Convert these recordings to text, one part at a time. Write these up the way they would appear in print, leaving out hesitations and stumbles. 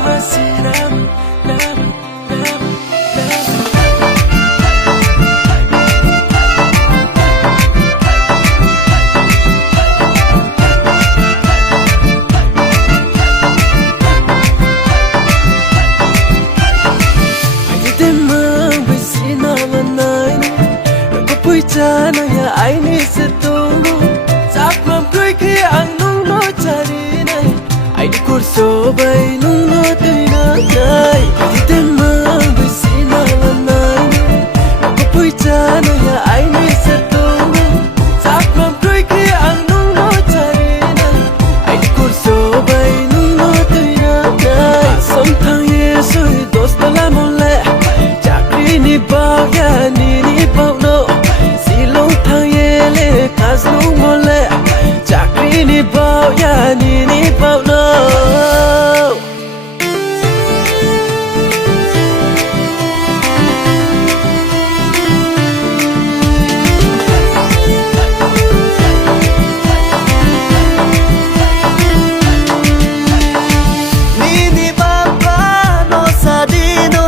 never see them, never, never, never. Chana ya aini setungu sak mam koi ki ang nung no chari nai ai di kurso bai nung no tuina nai di tema bisina nai ko pui chana ya aini setungu sak mam koi ki ang nung no chari nai ai di kurso bai nung no tuina nai som thang ye soi dost la mole chakri ni ba ya ni ba no Kasnu mole chakri ni bao ya ni bao no ni baba no sadino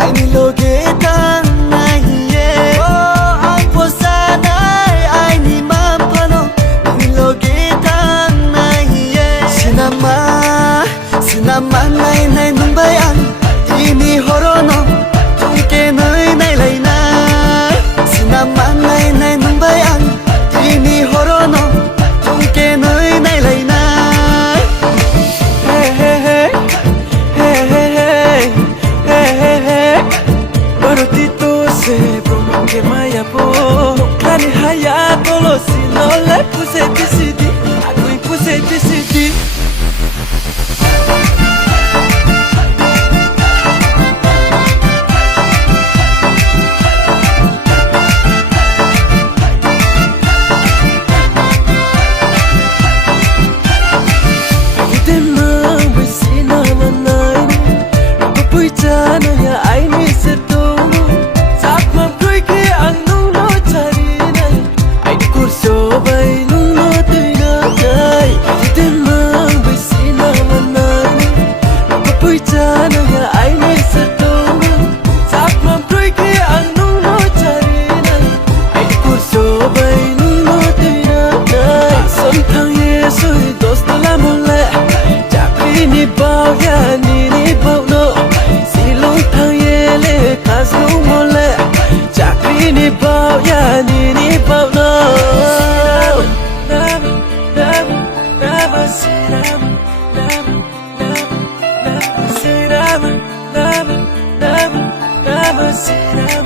ai ni loge tan nahi ye oh ang posana Sinama nai nai nung bai an ini horono tungke nai nai lai nai Sinama nai nai nung bai an ini horono tungke nai nai lai nai Hey hey hey hey hey hey hey hey hey Barutito se promonge maya po Klani haya tolo sino le puse tisidi Aku puse tisidi Chana ya aini setungu sak mam koi ki ang nung no chari nai ai di kurso bai nung no tuina nai di tema bisina manai ko pui chana ya aini setungu sak mam koi ki ang nung no chari nai ai di kurso bai nung no tuina nai som thang ye soi dost la mole chakri ni bao ya ni bao no Kasnu mole chakri ni bao ya ni bao no Never, never, never see them, never, never, never see them, never, never, never see them.